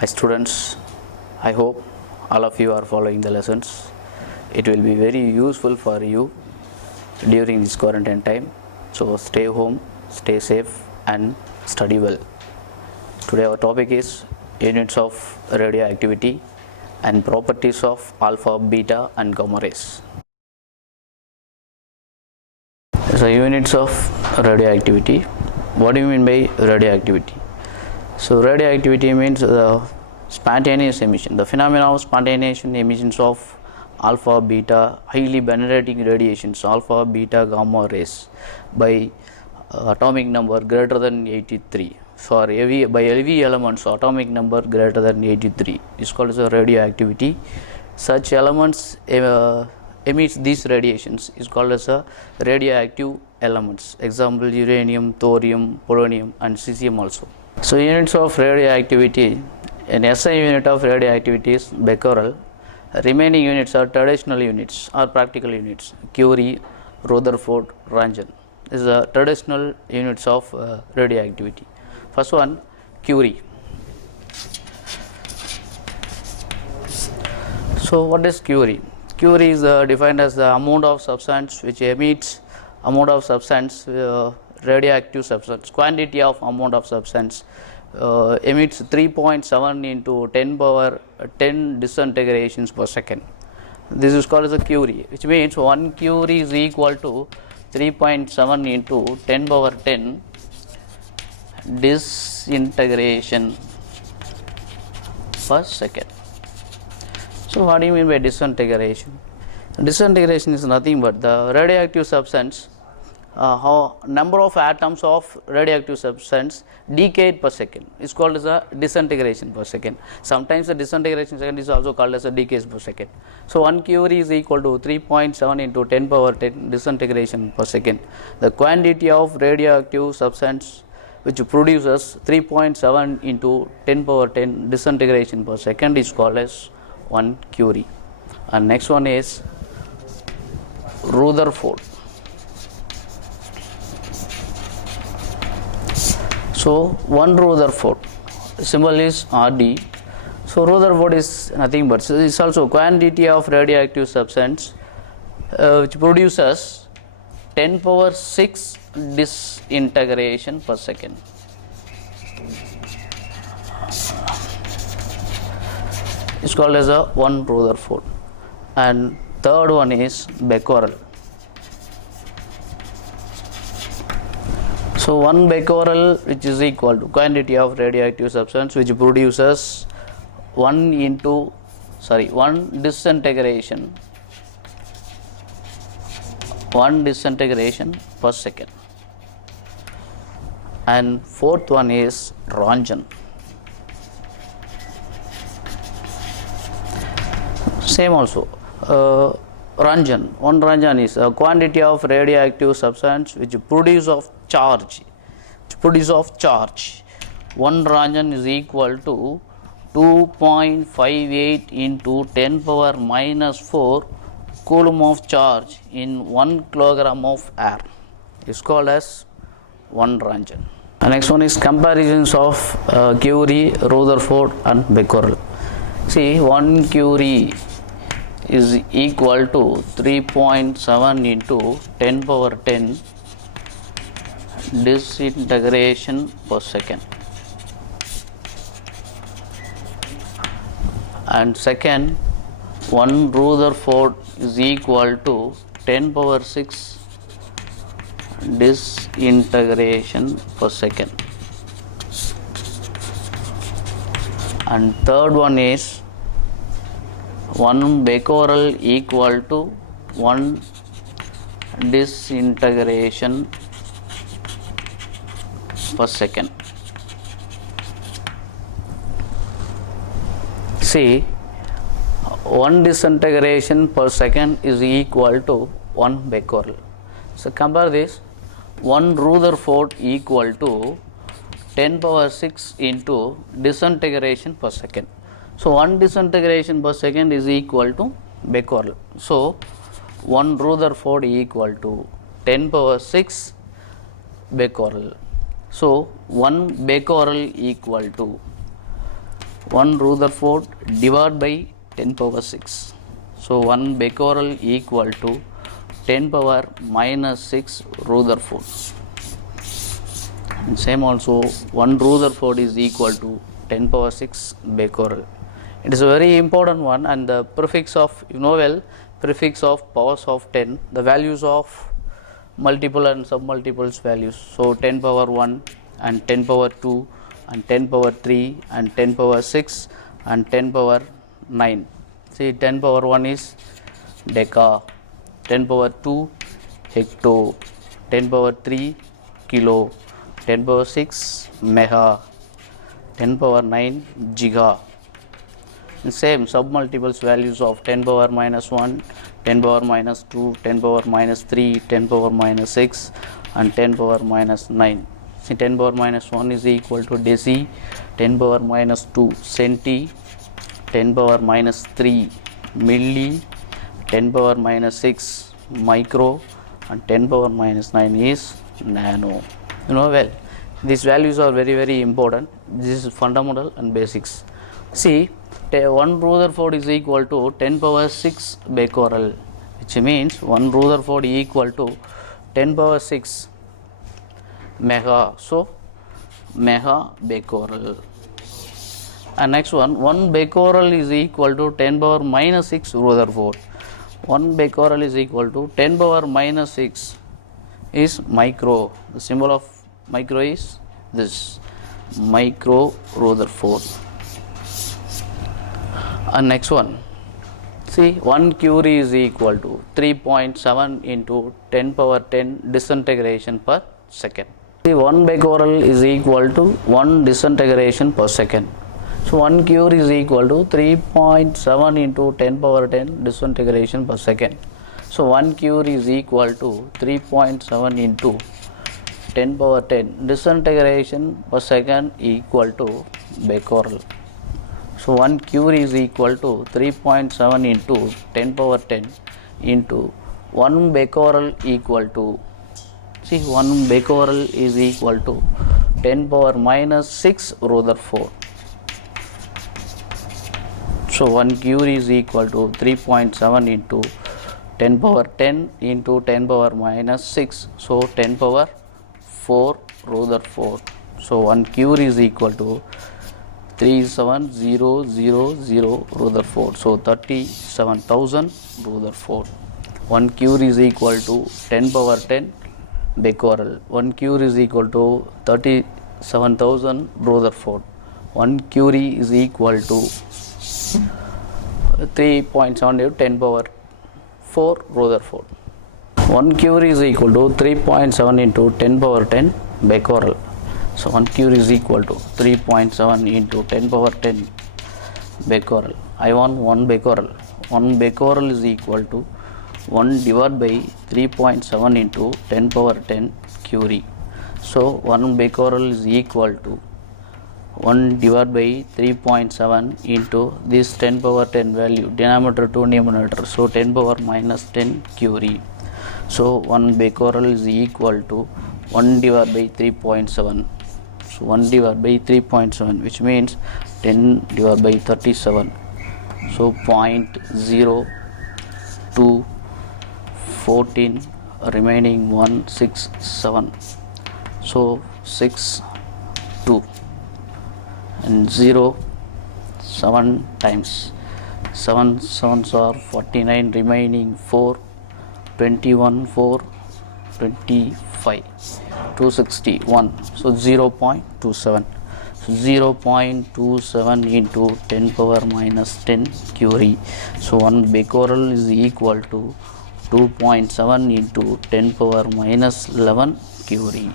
Hi students, I hope all of you are following the lessons. It will be very useful for you during this quarantine time. So stay home, stay safe and study well. Today our topic is units of radioactivity and properties of alpha, beta and gamma rays. So units of radioactivity. What do you mean by radioactivity? So radioactivity means the spontaneous emission, the phenomena of spontaneous emissions of alpha, beta, highly penetrating radiations, alpha, beta, gamma rays by atomic number greater than 83. For by heavy elements, atomic number greater than 83 is called as a radioactivity. Such elements emits these radiations is called as a radioactive elements. Example: uranium, thorium, polonium and cesium also. So units of radioactivity, an SI unit of radioactivity is becquerel. Remaining units are traditional units or practical units: Curie, Rutherford, Röntgen. This is the traditional units of radioactivity. First one, Curie. So what is Curie? Curie is defined as the amount of substance which emits radioactive substance, quantity of amount of substance emits 3.7 into 10 power 10 disintegrations per second. This is called as a Curie, which means 1 Curie is equal to 3.7 into 10 power 10 disintegration per second. So what do you mean by disintegration? Disintegration is nothing but the radioactive substance, how number of atoms of radioactive substance decayed per second is called as a disintegration per second. Sometimes the disintegration second is also called as a decays per second. So 1 Curie is equal to 3.7 into 10 power 10 disintegration per second. The quantity of radioactive substance which produces 3.7 into 10 power 10 disintegration per second is called as 1 Curie. And next one is Rutherford. So 1 Rutherford, symbol is Rd. So Rutherford is nothing but it is also quantity of radioactive substance which produces 10 power 6 disintegration per second. It's called as a 1 Rutherford. And third one is becquerel. So 1 becquerel, which is equal to quantity of radioactive substance which produces 1 disintegration per second. And fourth one is Röntgen. Same also. Röntgen, 1 Röntgen is a quantity of radioactive substance which produce of charge. 1 Röntgen is equal to 2.58 into 10 power minus 4 coulomb of charge in 1 kilogram of air. It's called as 1 Röntgen. The next one is comparisons of Curie, Rutherford and becquerel. See, 1 Curie is equal to 3.7 into 10 power 10 disintegration per second. And second, 1 Rutherford is equal to 10 power 6 disintegration per second. And third one is 1 becquerel equal to 1 disintegration per second. See, 1 disintegration per second is equal to 1 becquerel. So compare this: 1 Rutherford equal to 10 power 6 into disintegration per second. So 1 disintegration per second is equal to becquerel. So 1 Rutherford equal to 10 power 6 becquerel. So 1 becquerel equal to 1 Rutherford divided by 10 power 6. So 1 becquerel equal to 10 power minus 6 Rutherford. And same also 1 Rutherford is equal to 10 power 6 becquerel. It is a very important one, and the prefix of, prefix of powers of 10, the values of multiple and submultiples values. So 10 power 1 and 10 power 2 and 10 power 3 and 10 power 6 and 10 power 9. See, 10 power 1 is deca, 10 power 2 hecto, 10 power 3 kilo, 10 power 6 mega, 10 power 9 giga. And same submultiples values of 10 power minus 1, 10 power minus 2, 10 power minus 3, 10 power minus 6 and 10 power minus 9. See, 10 power minus 1 is equal to deci, 10 power minus 2 centi, 10 power minus 3 milli, 10 power minus 6 micro and 10 power minus 9 is nano. These values are very important. This is fundamental and basics. See, 1 Rutherford is equal to 10 power 6 becquerel, which means 1 Rutherford equal to 10 power 6 mega. So mega becquerel. And next one, 1 becquerel is equal to 10 power minus 6 Rutherford. 1 becquerel is equal to 10 power minus 6 is micro. The symbol of micro is this, micro Rutherford. And next one, see, 1 Curie is equal to 3.7 into 10 power 10 disintegration per second. See, 1 becquerel is equal to 1 disintegration per second. So 1 Curie is equal to 3.7 into 10 power 10 disintegration per second. So 1 Curie is equal to 3.7 into 10 power 10 disintegration per second equal to becquerel. So 1 Curie is equal to 3.7 into 10 power 10 into 1 becquerel equal to, see, 1 becquerel is equal to 10 power minus 6 Rutherford. So 1 Curie is equal to 3.7 into 10 power 10 into 10 power minus 6. So 10 power 4 Rutherford. So 1 Curie is equal to 37000 Rutherford. So 37,000 Rutherford. 1 Curie is equal to 10 power 10 becquerel. 1 Curie is equal to 37,000 Rutherford. 1 Curie is equal to 3.7 into 10 power 4 Rutherford. 1 Curie is equal to 3.7 into 10 power 10 becquerel. So 1 Curie is equal to 3.7 into 10 power 10 becquerel. I want 1 becquerel. 1 becquerel is equal to 1 divided by 3.7 into 10 power 10 Curie. So 1 becquerel is equal to 1 divided by 3.7 into this 10 power 10 value, denominator to numerator. So 10 power minus 10 Curie. So 1 becquerel is equal to 1 divided by 3.7. So 1 divided by 3.7, which means 10 divided by 37. So 0.0214, remaining 167. So 6 2 and 0 7 times 7 7s are 49, remaining 4 21 4 25 261. So 0.27. So 0.27 into 10 power minus 10 Curie. So 1 becquerel is equal to 2.7 into 10 power minus 11 Curie.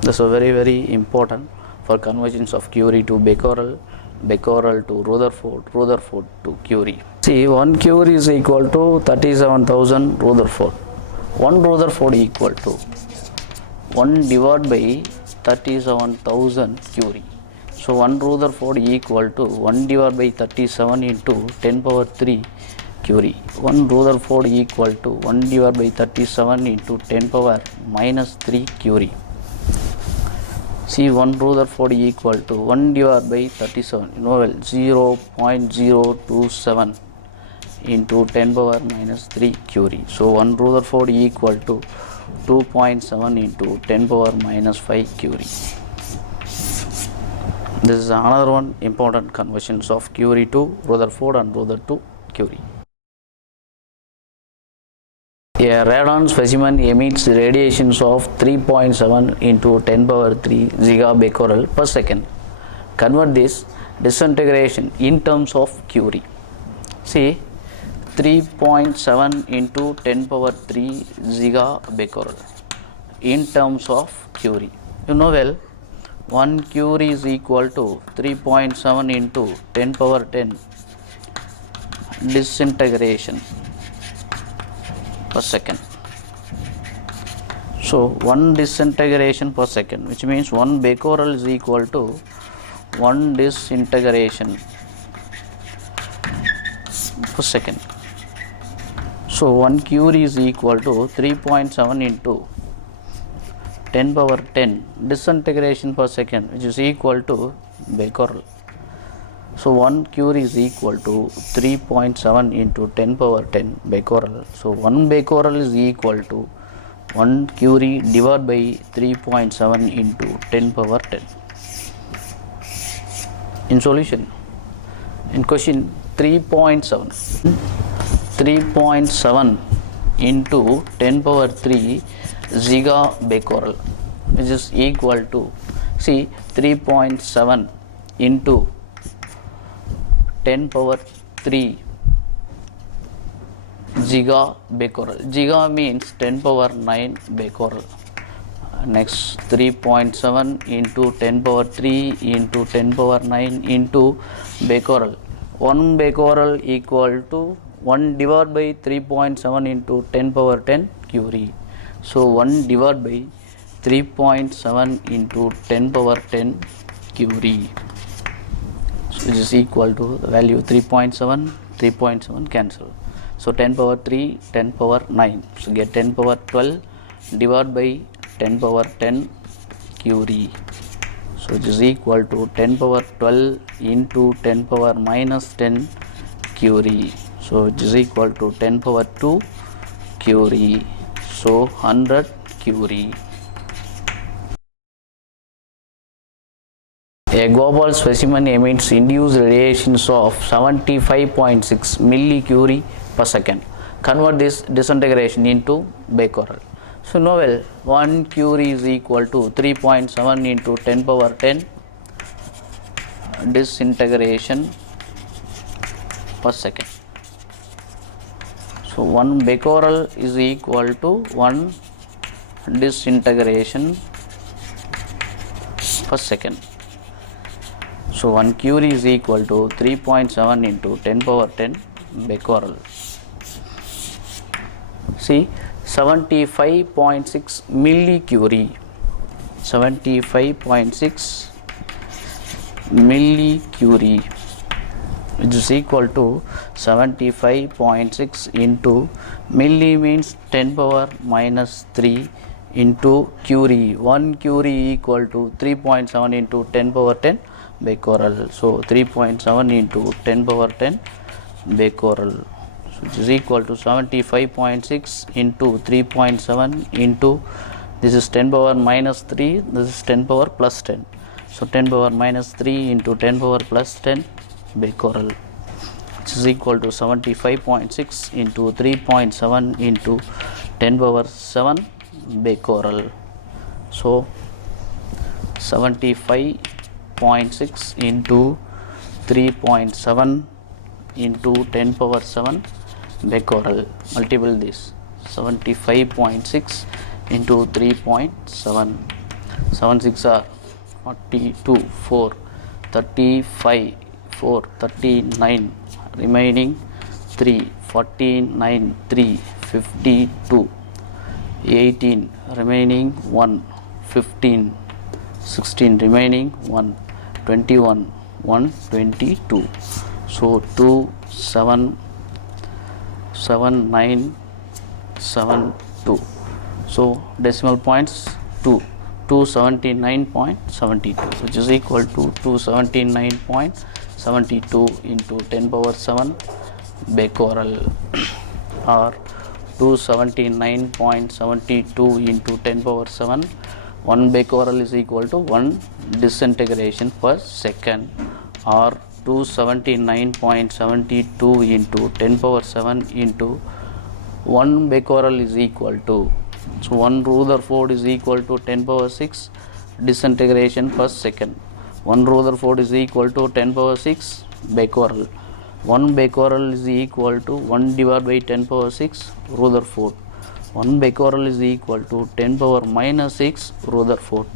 This is very important for conversions of Curie to becquerel, becquerel to Rutherford, Rutherford to Curie. See, 1 Curie is equal to 37,000 Rutherford. 1 Rutherford equal to 1 divided by 37,000 Curie. So 1 Rutherford equal to 1 divided by 37 into 10 power 3 Curie. 1 Rutherford equal to 1 divided by 37 into 10 power minus 3 Curie. See, 1 Rutherford equal to 1 divided by 37, you know well, 0.027 into 10 power minus 3 Curie. So 1 Rutherford equal to 2.7 into 10 power minus 5 Curie. This is another one important conversions of Curie to Rutherford and Rutherford to Curie. A radon specimen emits radiations of 3.7 into 10 power 3 gigabecquerel per second. Convert this disintegration in terms of Curie. See, 3.7 into 10 power 3 gigabecquerel in terms of Curie. You know well, 1 Curie is equal to 3.7 into 10 power 10 disintegration per second. So 1 disintegration per second, which means 1 becquerel is equal to 1 disintegration per second. So 1 Curie is equal to 3.7 into 10 power 10 disintegration per second, which is equal to becquerel. So 1 Curie is equal to 3.7 into 10 power 10 becquerel. So 1 becquerel is equal to 1 Curie divided by 3.7 into 10 power 10. In solution, in question 3.7 into 10 power 3 gigabecquerel, which is equal to, see, 3.7 into 10 power 3 gigabecquerel. Giga means 10 power 9 becquerel. Next, 3.7 into 10 power 3 into 10 power 9 into becquerel. 1 becquerel equal to 1 divided by 3.7 into 10 power 10 Curie. So 1 divided by 3.7 into 10 power 10 Curie, which is equal to the value 3.7 cancel. So 10 power 3, 10 power 9. So get 10 power 12 divided by 10 power 10 Curie. So it is equal to 10 power 12 into 10 power minus 10 Curie. So it is equal to 10 power 2 Curie. So 100 Curie. A global specimen emits induced radiations of 75.6 millicurie per second. Convert this disintegration into becquerel. So now, well, 1 Curie is equal to 3.7 into 10 power 10 disintegration per second. So 1 becquerel is equal to 1 disintegration per second. So 1 Curie is equal to 3.7 into 10 power 10 becquerel. See, 75.6 millicurie, 75.6 millicurie, which is equal to 75.6 into milli means 10 power minus 3 into Curie. 1 Curie equal to 3.7 into 10 power 10 becquerel. So 3.7 into 10 power 10 becquerel, which is equal to 75.6 into 3.7 into, this is 10 power minus 3, this is 10 power plus 10. So 10 power minus 3 into 10 power plus 10 becquerel, which is equal to 75.6 into 3.7 into 10 power 7 becquerel. So 75.6 into 3.7 into 10 power 7 becquerel. Multiple this, 75.6 into 3.7, 7 6 are 42, 4, 35, 4, 39, remaining 3, 49, 3, 52, 18, remaining 1, 15, 16, remaining 1, 21, 1, 22. So 2, 7, 7, 9, 7, 2. So decimal points 2, 279.72, which is equal to 279.72 into 10 power 7 becquerel, or 279.72 into 10 power 7, 1 becquerel is equal to 1 disintegration per second, or 279.72 into 10 power 7 into 1 becquerel is equal to, so 1 Rutherford is equal to 10 power 6 disintegration per second. 1 Rutherford is equal to 10 power 6 becquerel. 1 becquerel is equal to 1 divided by 10 power 6 Rutherford. 1 becquerel is equal to 10 power minus 6 Rutherford,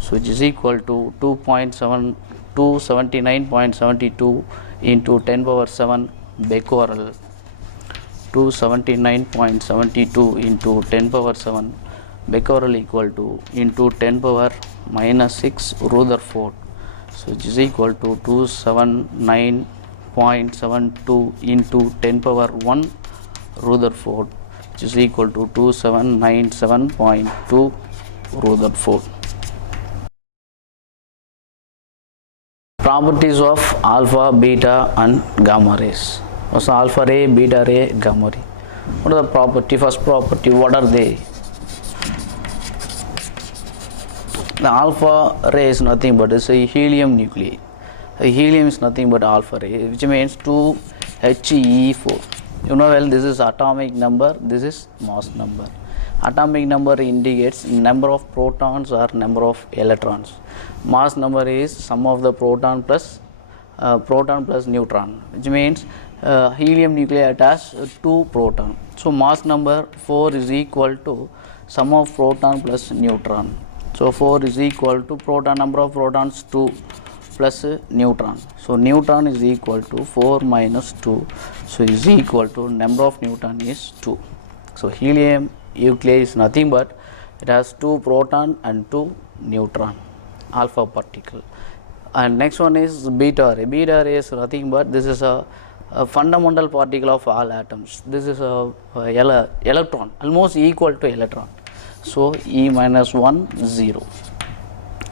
so which is equal to 279.72 into 10 power 7 becquerel. 279.72 into 10 power 7 becquerel equal to into 10 power minus 6 Rutherford, so which is equal to 279.72 into 10 power 1 Rutherford, which is equal to 2797.2 Rutherford. Properties of alpha, beta and gamma rays. So alpha ray, beta ray, gamma ray. What are the property? First property, what are they? The alpha ray is nothing but it's a helium nuclei. A helium is nothing but alpha ray, which means 2He4. You know well, this is atomic number, this is mass number. Atomic number indicates number of protons or number of electrons. Mass number is sum of the proton plus neutron, which means helium nuclei attach 2 proton. So mass number 4 is equal to sum of proton plus neutron. So 4 is equal to proton, number of protons 2 plus neutron. So neutron is equal to 4 minus 2, so is equal to number of neutron is 2. So helium nuclei is nothing but it has 2 proton and 2 neutron, alpha particle. And next one is beta ray. Beta ray is nothing but this is a fundamental particle of all atoms. This is a electron, almost equal to electron. So E minus 1, 0.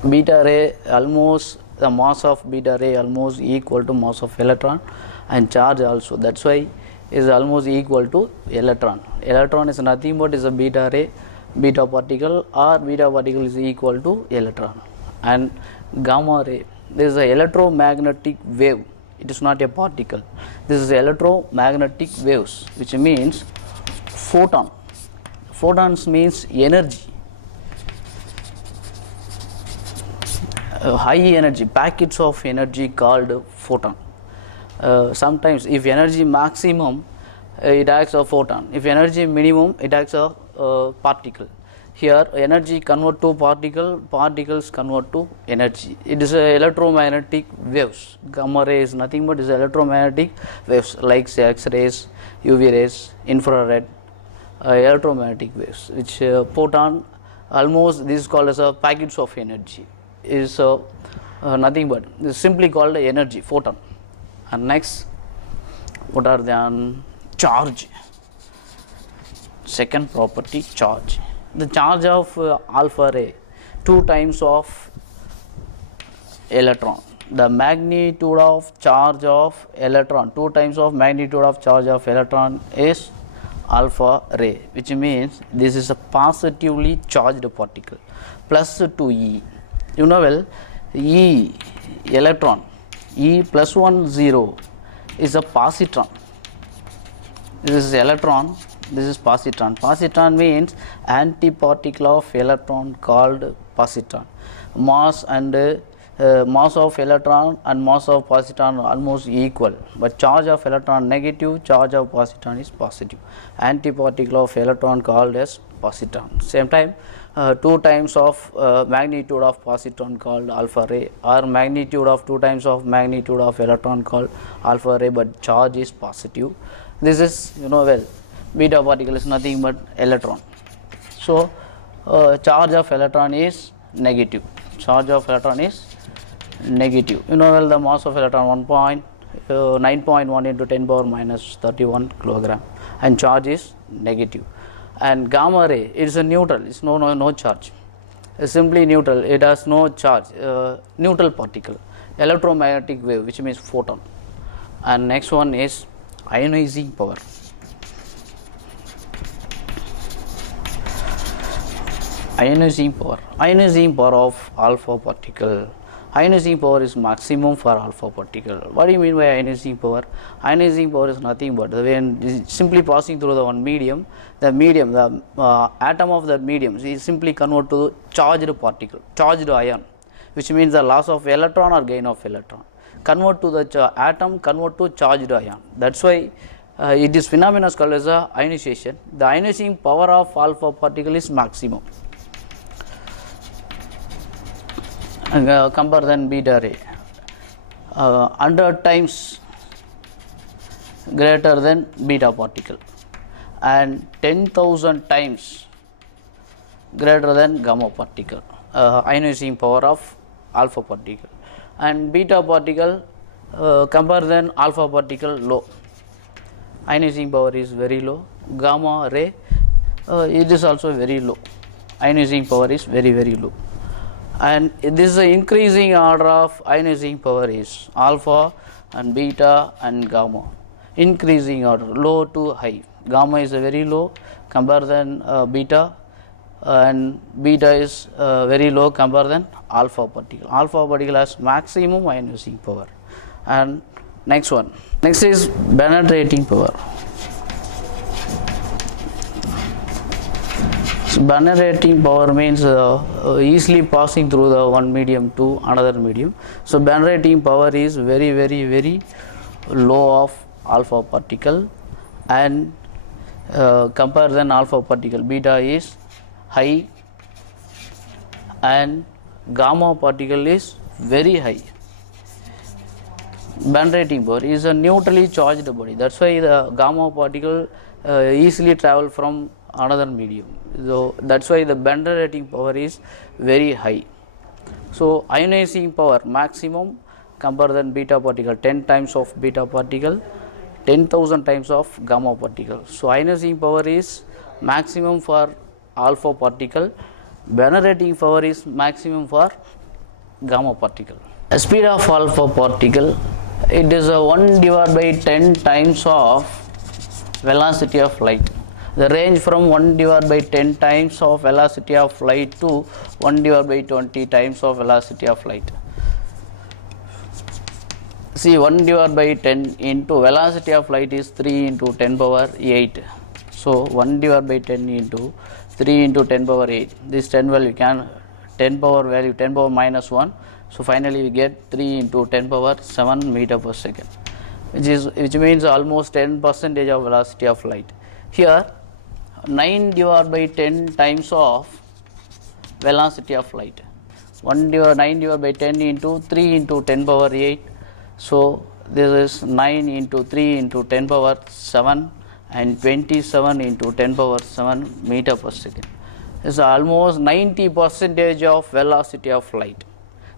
Beta ray, almost the mass of beta ray almost equal to mass of electron, and charge also. That's why is almost equal to electron. Electron is nothing but is a beta ray, beta particle, or beta particle is equal to electron. And gamma ray, this is a electromagnetic wave. It is not a particle. This is electromagnetic waves, which means photon. Photons means energy, high energy, packets of energy called photon. Sometimes if energy maximum, it acts a photon. If energy minimum, it acts a particle. Here energy convert to particle, particles convert to energy. It is a electromagnetic waves. Gamma ray is nothing but is electromagnetic waves like say X-rays, UV rays, infrared, electromagnetic waves, which photon, almost this is called as a packets of energy, is nothing but is simply called energy, photon. And next, what are the charge? Second property, charge. The charge of alpha ray, 2 times of electron. The magnitude of charge of electron, 2 times of magnitude of charge of electron is alpha ray, which means this is a positively charged particle, plus 2E. You know well, E electron, E plus 1 0 is a positron. This is electron, this is positron. Positron means antiparticle of electron called positron. Mass and mass of electron and mass of positron are almost equal, but charge of electron negative, charge of positron is positive. Antiparticle of electron called as positron. Same time, 2 times of magnitude of positron called alpha ray, or magnitude of 2 times of magnitude of electron called alpha ray, but charge is positive. This is, you know well, beta particle is nothing but electron. So charge of electron is negative. Charge of electron is negative. You know well, the mass of electron 9.1 into 10 power minus 31 kilogram, and charge is negative. And gamma ray, it is a neutral, it's no charge. is simply neutral, it has no charge, neutral particle. Electromagnetic wave, which means photon. And next one is ionizing power. Ionizing power of alpha particle. Ionizing power is maximum for alpha particle. What do you mean by ionizing power? Ionizing power is nothing but when simply passing through the one medium, the atom of that medium is simply converted to charged particle, charged ion, which means the loss of electron or gain of electron. Convert to the atom, convert to charged ion. That's why it is phenomena is called as a ionization. The ionizing power of alpha particle is maximum. Compare than beta ray, 100 times greater than beta particle and 10,000 times greater than gamma particle, ionizing power of alpha particle. And beta particle, compare than alpha particle, low, ionizing power is very low. Gamma ray, it is also very low, ionizing power is very low. And this is the increasing order of ionizing power is alpha and beta and gamma, increasing order, low to high. Gamma is very low compared than beta, and beta is very low compared than alpha particle. Alpha particle has maximum ionizing power. And next is penetrating power. So penetrating power means easily passing through the one medium to another medium. So penetrating power is very low of alpha particle, and compare than alpha particle, beta is high and gamma particle is very high. Penetrating power is a neutrally charged body. That's why the gamma particle easily travel from another medium. So that's why the penetrating power is very high. So ionizing power maximum, compare than beta particle, 10 times of beta particle, 10,000 times of gamma particle. So ionizing power is maximum for alpha particle, penetrating power is maximum for gamma particle. The speed of alpha particle, it is 1 divided by 10 times of velocity of light. The range from 1 divided by 10 times of velocity of light to 1 divided by 20 times of velocity of light. See, 1 divided by 10 into velocity of light is 3 into 10 power 8. So 1 divided by 10 into 3 into 10 power 8. This 10 value can 10 power value 10 power minus 1. So finally we get 3 into 10 power 7 meter per second, which means almost 10% of velocity of light. Here 9 divided by 10 times of velocity of light. 9 divided by 10 into 3 into 10 power 8. So this is 9 into 3 into 10 power 7 and 27 into 10 power 7 meter per second. This is almost 90% of velocity of light.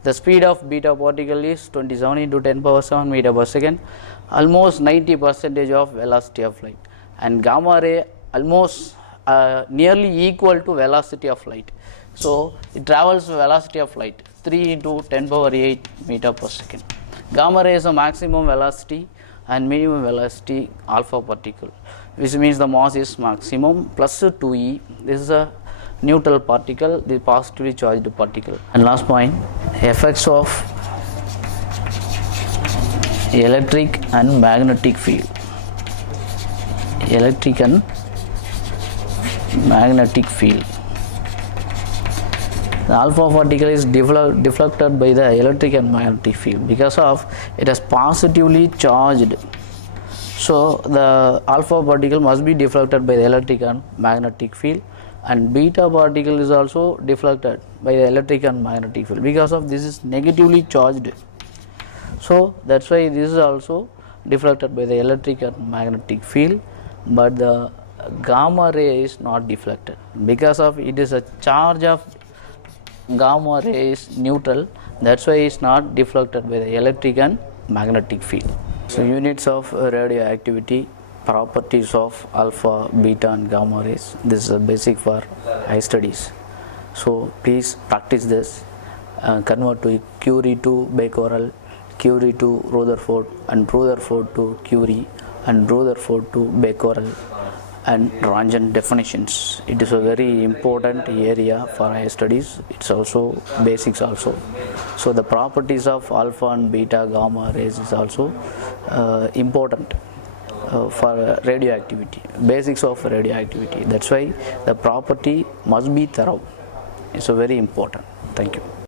The speed of beta particle is 27 into 10 power 7 meter per second, almost 90% of velocity of light. And gamma ray almost nearly equal to velocity of light. So it travels velocity of light 3 into 10 power 8 meter per second. Gamma ray is a maximum velocity and minimum velocity alpha particle, which means the mass is maximum plus 2e. This is a neutral particle, the positively charged particle. And last point, effects of electric and magnetic field. Electric and magnetic field. The alpha particle is deflected by the electric and magnetic field because of it is positively charged. So the alpha particle must be deflected by the electric and magnetic field, and beta particle is also deflected by the electric and magnetic field because of this is negatively charged. So that's why this is also deflected by the electric and magnetic field, but the gamma ray is not deflected because of it is a charge of gamma ray is neutral. That's why it's not deflected by the electric and magnetic field. So units of radioactivity, properties of alpha, beta and gamma rays. This is a basic for high studies. So please practice this. Convert to Curie to Becquerel, Curie to Rutherford, and Rutherford to Curie, and Rutherford to Becquerel, and Ranjan definitions. It is a very important area for higher studies. It's also basics also. So the properties of alpha and beta gamma rays is also important for radioactivity, basics of radioactivity. That's why the property must be thorough. It's a very important. Thank you.